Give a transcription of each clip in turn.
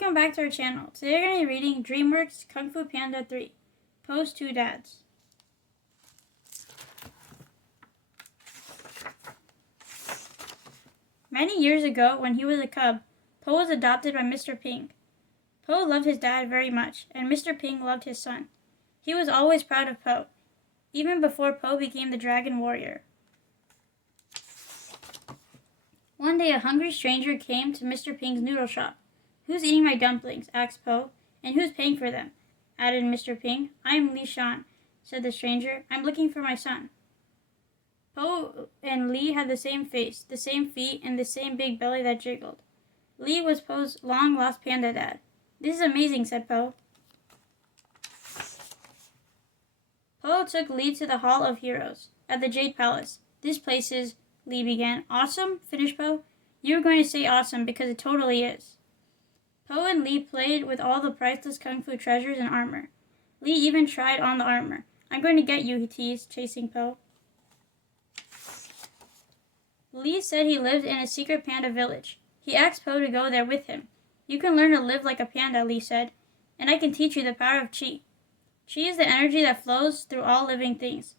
Welcome back to our channel. Today we're going to be reading DreamWorks Kung Fu Panda 3, Po's Two Dads. Many years ago, when he was a cub, Po was adopted by Mr. Ping. Po loved his dad very much, and Mr. Ping loved his son. He was always proud of Po, even before Po became the Dragon Warrior. One day, a hungry stranger came to Mr. Ping's noodle shop. "Who's eating my dumplings?" asked Po. "And who's paying for them?" added Mr. Ping. "I am Li Shan," said the stranger. "I'm looking for my son." Po and Li had the same face, the same feet, and the same big belly that jiggled. Li was Po's long-lost panda dad. "This is amazing," said Po. Po took Li to the Hall of Heroes at the Jade Palace. "This place is," Li began. "Awesome," finished Po. "You were going to say awesome because it totally is." Po and Li played with all the priceless kung fu treasures and armor. Li even tried on the armor. "I'm going to get you," he teased, chasing Po. Li said he lived in a secret panda village. He asked Po to go there with him. "You can learn to live like a panda," Li said, "and I can teach you the power of chi. Chi is the energy that flows through all living things."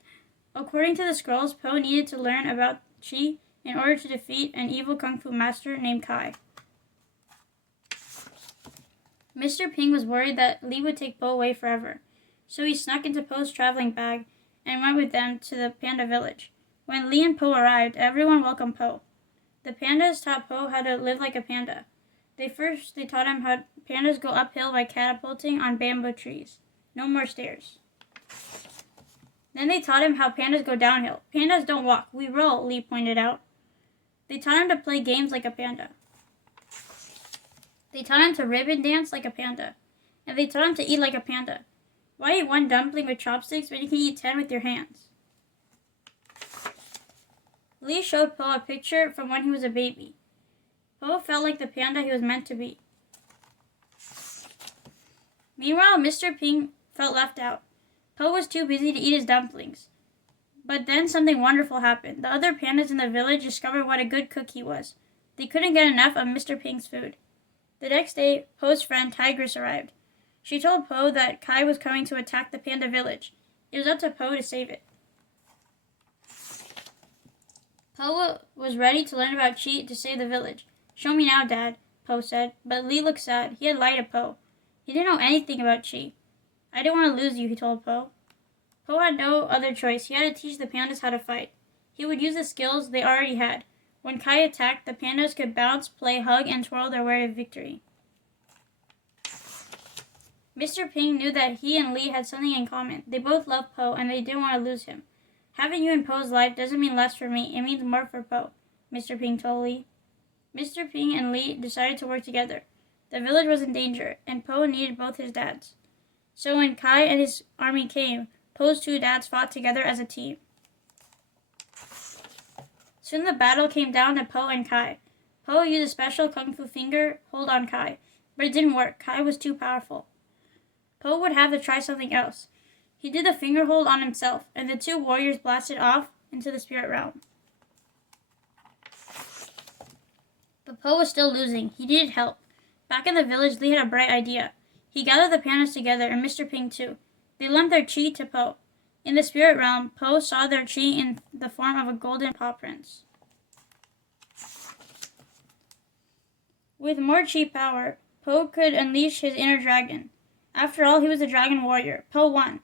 According to the scrolls, Po needed to learn about chi in order to defeat an evil kung fu master named Kai. Mr. Ping was worried that Li would take Po away forever, so he snuck into Po's traveling bag and went with them to the panda village. When Li and Po arrived, everyone welcomed Po. The pandas taught Po how to live like a panda. They taught him how pandas go uphill by catapulting on bamboo trees. No more stairs. Then they taught him how pandas go downhill. "Pandas don't walk, we roll," Li pointed out. They taught him to play games like a panda. They taught him to ribbon dance like a panda. And they taught him to eat like a panda. Why eat one dumpling with chopsticks when you can eat 10 with your hands? Li showed Po a picture from when he was a baby. Po felt like the panda he was meant to be. Meanwhile, Mr. Ping felt left out. Po was too busy to eat his dumplings. But then something wonderful happened. The other pandas in the village discovered what a good cook he was. They couldn't get enough of Mr. Ping's food. The next day, Po's friend Tigress arrived. She told Po that Kai was coming to attack the panda village. It was up to Po to save it. Po was ready to learn about chi to save the village. "Show me now, Dad," Po said, but Li looked sad. He had lied to Po. He didn't know anything about chi. "I didn't want to lose you," he told Po. Po had no other choice. He had to teach the pandas how to fight. He would use the skills they already had. When Kai attacked, the pandas could bounce, play, hug, and twirl their way to victory. Mr. Ping knew that he and Li had something in common. They both loved Po, and they didn't want to lose him. "Having you in Po's life doesn't mean less for me. It means more for Po," Mr. Ping told Li. Mr. Ping and Li decided to work together. The village was in danger, and Po needed both his dads. So when Kai and his army came, Po's two dads fought together as a team. Soon the battle came down to Po and Kai. Po used a special kung fu finger hold on Kai, but it didn't work. Kai was too powerful. Po would have to try something else. He did the finger hold on himself, and the two warriors blasted off into the spirit realm. But Po was still losing. He needed help. Back in the village, Li had a bright idea. He gathered the pandas together, and Mr. Ping too. They lent their chi to Po. In the spirit realm, Po saw their chi in the form of a golden paw prince. With more chi power, Po could unleash his inner dragon. After all, he was a dragon warrior. Po won.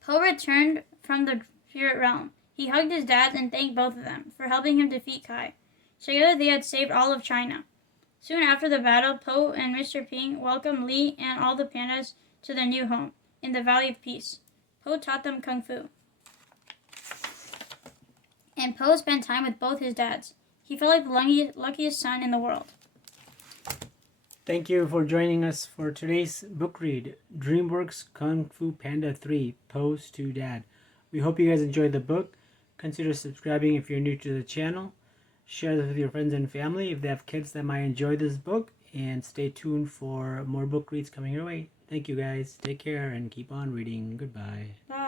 Po returned from the spirit realm. He hugged his dads and thanked both of them for helping him defeat Kai. Together they had saved all of China. Soon after the battle, Po and Mr. Ping welcomed Li and all the pandas to their new home in the Valley of Peace. Po taught them kung fu. And Po spent time with both his dads. He felt like the luckiest son in the world. Thank you for joining us for today's book read, DreamWorks Kung Fu Panda 3, Po's Two Dad. We hope you guys enjoyed the book. Consider subscribing if you're new to the channel. Share this with your friends and family if they have kids that might enjoy this book. And stay tuned for more book reads coming your way. Thank you guys. Take care and keep on reading. Goodbye. Bye.